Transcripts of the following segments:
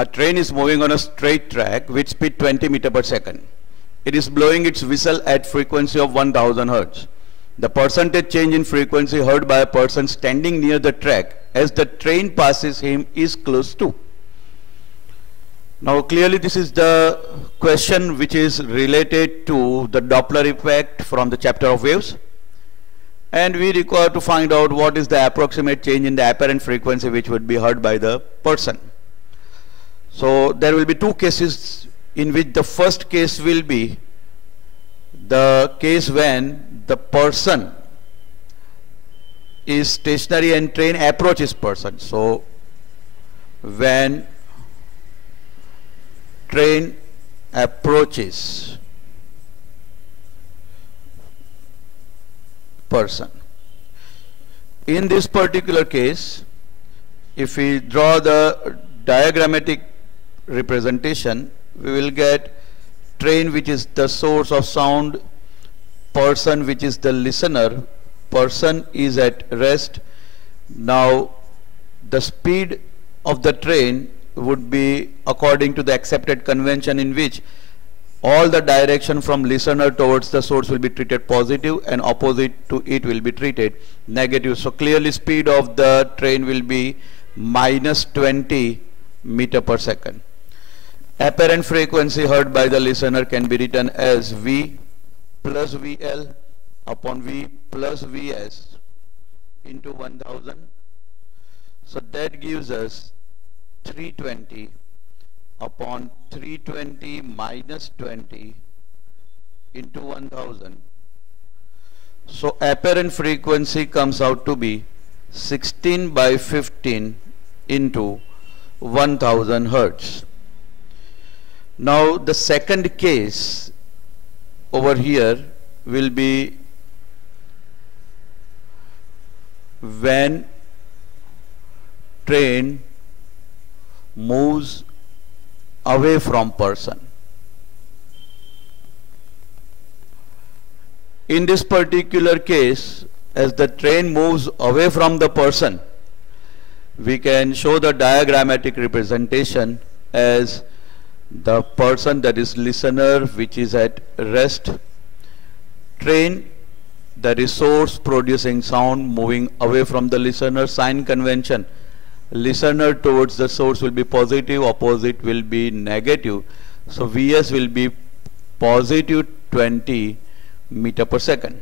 A train is moving on a straight track with speed 20 meters per second. It is blowing its whistle at frequency of 1000 hertz. The percentage change in frequency heard by a person standing near the track as the train passes him is close to. Now clearly this is the question which is related to the Doppler effect from the chapter of waves, and we require to find out what is the approximate change in the apparent frequency which would be heard by the person. So there will be two cases, in which the first case will be the case when the person is stationary and train approaches person. So when train approaches person. In this particular case, if we draw the diagrammatic representation, we will get train, which is the source of sound, person, which is the listener, person is at rest. Now the speed of the train would be according to the accepted convention, in which all the direction from listener towards the source will be treated positive and opposite to it will be treated negative. So clearly speed of the train will be minus 20 meters per second. Apparent frequency heard by the listener can be written as V plus VL upon V plus Vs into 1000. So that gives us 320 upon 320 minus 20 into 1000. So apparent frequency comes out to be 16 by 15 into 1000 hertz. Now the second case over here will be when train moves away from person. In this particular case, as the train moves away from the person, we can show the diagrammatic representation as the person, that is listener, which is at rest, train, that is source producing sound, moving away from the listener. Sign convention, listener towards the source will be positive, opposite will be negative. So Vs will be positive 20 meters per second.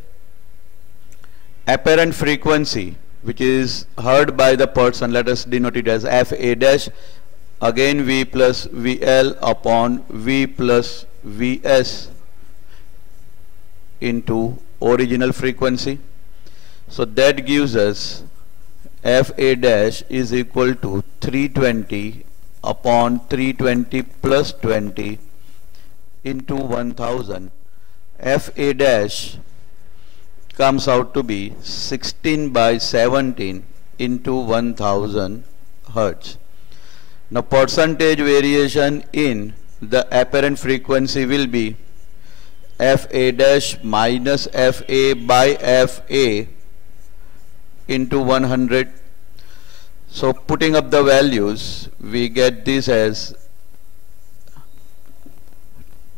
Apparent frequency, which is heard by the person, let us denote it as Fa dash, again V plus VL upon V plus Vs into original frequency. So that gives us Fa dash is equal to 320 upon 320 plus 20 into 1000. Fa dash comes out to be 16 by 17 into 1000 hertz. Now percentage variation in the apparent frequency will be Fa dash minus Fa by Fa into 100. So putting up the values, we get this as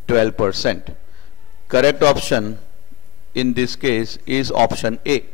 12%. Correct option in this case is option A.